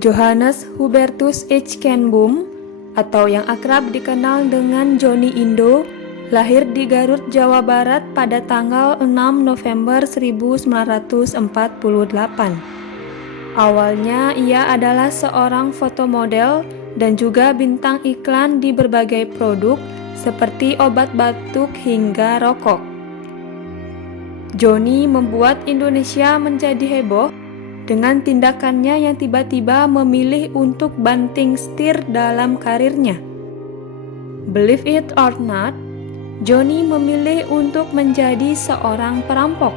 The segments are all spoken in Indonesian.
Johannes Hubertus Aitkenboom atau yang akrab dikenal dengan Johnny Indo lahir di Garut, Jawa Barat pada tanggal 6 November 1948. Awalnya ia adalah seorang fotomodel dan juga bintang iklan di berbagai produk seperti obat batuk hingga rokok. Johnny membuat Indonesia menjadi heboh dengan tindakannya yang tiba-tiba memilih untuk banting setir dalam karirnya. Believe it or not, Johnny memilih untuk menjadi seorang perampok.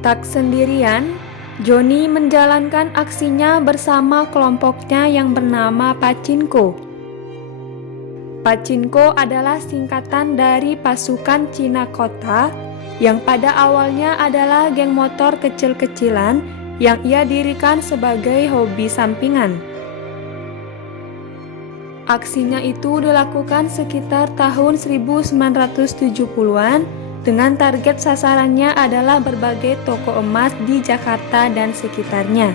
Tak sendirian, Johnny menjalankan aksinya bersama kelompoknya yang bernama Pachinko. Pachinko adalah singkatan dari pasukan Cina Kota yang pada awalnya adalah geng motor kecil-kecilan yang ia dirikan sebagai hobi sampingan. Aksinya itu dilakukan sekitar tahun 1970-an dengan target sasarannya adalah berbagai toko emas di Jakarta dan sekitarnya.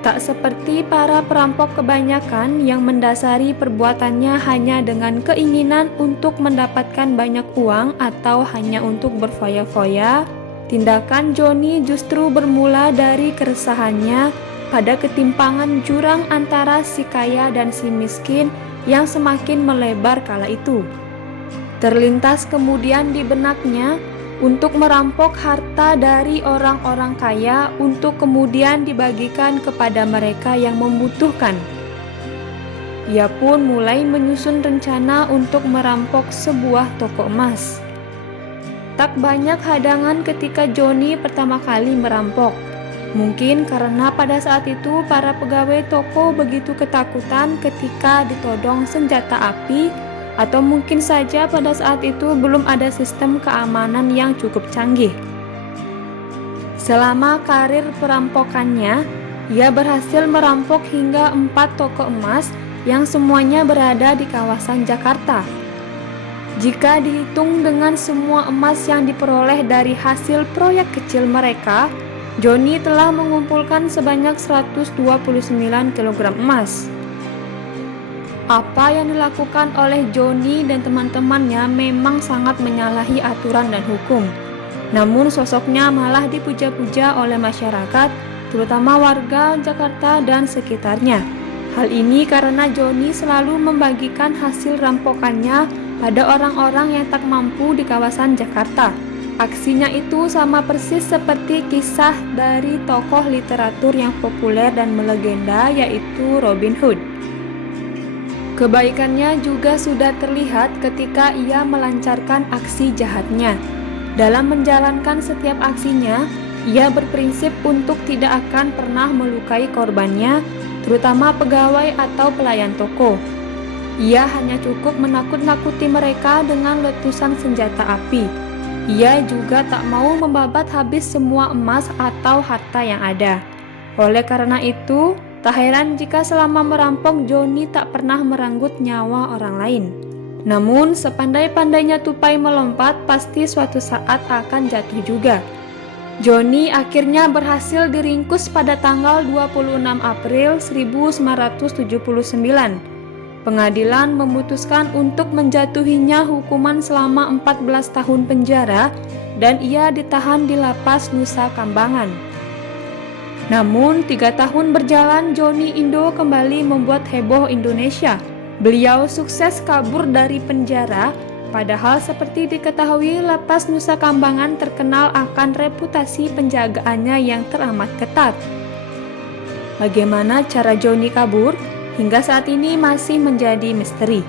Tak seperti para perampok kebanyakan yang mendasari perbuatannya hanya dengan keinginan untuk mendapatkan banyak uang atau hanya untuk berfoya-foya, tindakan Johnny justru bermula dari keresahannya pada ketimpangan jurang antara si kaya dan si miskin yang semakin melebar kala itu. Terlintas kemudian di benaknya untuk merampok harta dari orang-orang kaya untuk kemudian dibagikan kepada mereka yang membutuhkan. Ia pun mulai menyusun rencana untuk merampok sebuah toko emas. Tak banyak hadangan ketika Johnny pertama kali merampok. Mungkin karena pada saat itu para pegawai toko begitu ketakutan ketika ditodong senjata api, atau mungkin saja pada saat itu belum ada sistem keamanan yang cukup canggih. Selama karir perampokannya, ia berhasil merampok hingga 4 toko emas yang semuanya berada di kawasan Jakarta. Jika dihitung dengan semua emas yang diperoleh dari hasil proyek kecil mereka, Johnny telah mengumpulkan sebanyak 129 kg emas. Apa yang dilakukan oleh Johnny dan teman-temannya memang sangat menyalahi aturan dan hukum. Namun sosoknya malah dipuja-puja oleh masyarakat, terutama warga Jakarta dan sekitarnya. Hal ini karena Johnny selalu membagikan hasil rampokannya pada orang-orang yang tak mampu di kawasan Jakarta. Aksinya itu sama persis seperti kisah dari tokoh literatur yang populer dan melegenda, yaitu Robin Hood. Kebaikannya juga sudah terlihat ketika ia melancarkan aksi jahatnya. Dalam menjalankan setiap aksinya, ia berprinsip untuk tidak akan pernah melukai korbannya, terutama pegawai atau pelayan toko. Ia hanya cukup menakut-nakuti mereka dengan letusan senjata api. Ia juga tak mau membabat habis semua emas atau harta yang ada. Oleh karena itu, tak heran jika selama merampok Johnny tak pernah merenggut nyawa orang lain. Namun sepandai-pandainya tupai melompat pasti suatu saat akan jatuh juga. Johnny akhirnya berhasil diringkus pada tanggal 26 April 1979. Pengadilan memutuskan untuk menjatuhinya hukuman selama 14 tahun penjara dan ia ditahan di lapas Nusa Kambangan. Namun 3 tahun berjalan, Johnny Indo kembali membuat heboh Indonesia. Beliau sukses kabur dari penjara, padahal seperti diketahui lapas Nusa Kambangan terkenal akan reputasi penjagaannya yang teramat ketat. Bagaimana cara Johnny kabur? Hingga saat ini masih menjadi misteri.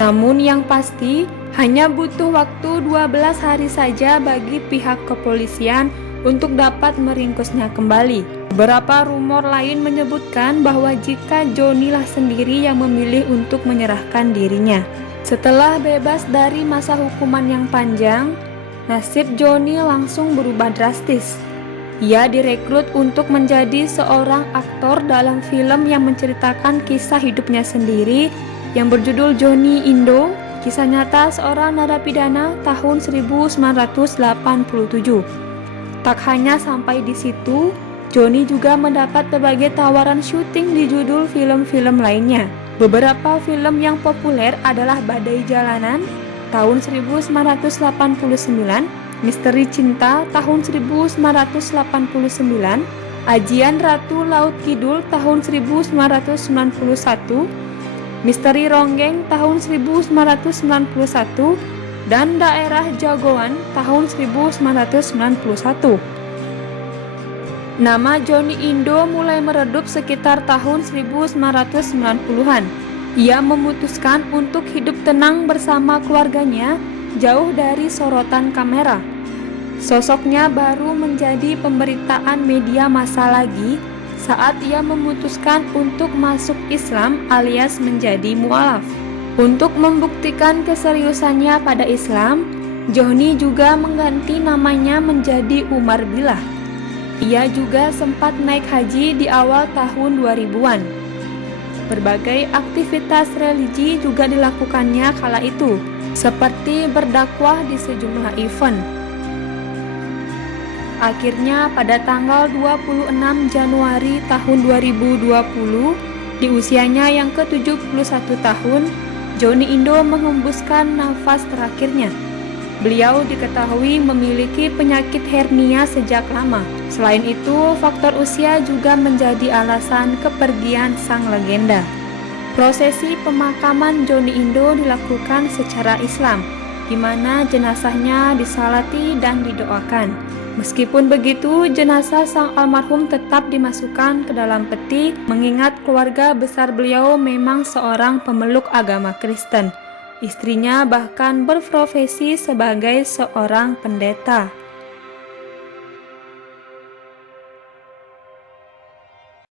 Namun yang pasti, hanya butuh waktu 12 hari saja bagi pihak kepolisian untuk dapat meringkusnya kembali. Beberapa rumor lain menyebutkan bahwa jika Johnny lah sendiri yang memilih untuk menyerahkan dirinya. Setelah bebas dari masa hukuman yang panjang, nasib Johnny langsung berubah drastis. Ia direkrut untuk menjadi seorang aktor dalam film yang menceritakan kisah hidupnya sendiri yang berjudul Johnny Indo, kisah nyata seorang narapidana tahun 1987. Tak hanya sampai di situ, Johnny juga mendapat berbagai tawaran syuting di judul film-film lainnya. Beberapa film yang populer adalah Badai Jalanan tahun 1989, Misteri Cinta tahun 1989, Ajian Ratu Laut Kidul tahun 1991, Misteri Ronggeng tahun 1991, dan Daerah Jagoan tahun 1991. Nama Johnny Indo mulai meredup sekitar tahun 1990-an. Ia memutuskan untuk hidup tenang bersama keluarganya, jauh dari sorotan kamera. Sosoknya baru menjadi pemberitaan media massa lagi saat ia memutuskan untuk masuk Islam alias menjadi mualaf. Untuk membuktikan keseriusannya pada Islam, Johnny juga mengganti namanya menjadi Umar Billah. Ia juga sempat naik haji di awal tahun 2000-an. Berbagai aktivitas religi juga dilakukannya kala itu, seperti berdakwah di sejumlah event. Akhirnya pada tanggal 26 Januari tahun 2020, di usianya yang ke-71 tahun, Johnny Indo mengembuskan nafas terakhirnya. Beliau diketahui memiliki penyakit hernia sejak lama. Selain itu, faktor usia juga menjadi alasan kepergian sang legenda. Prosesi pemakaman Johnny Indo dilakukan secara Islam, di mana jenazahnya disalati dan didoakan. Meskipun begitu, jenazah sang almarhum tetap dimasukkan ke dalam peti, mengingat keluarga besar beliau memang seorang pemeluk agama Kristen. Istrinya bahkan berprofesi sebagai seorang pendeta.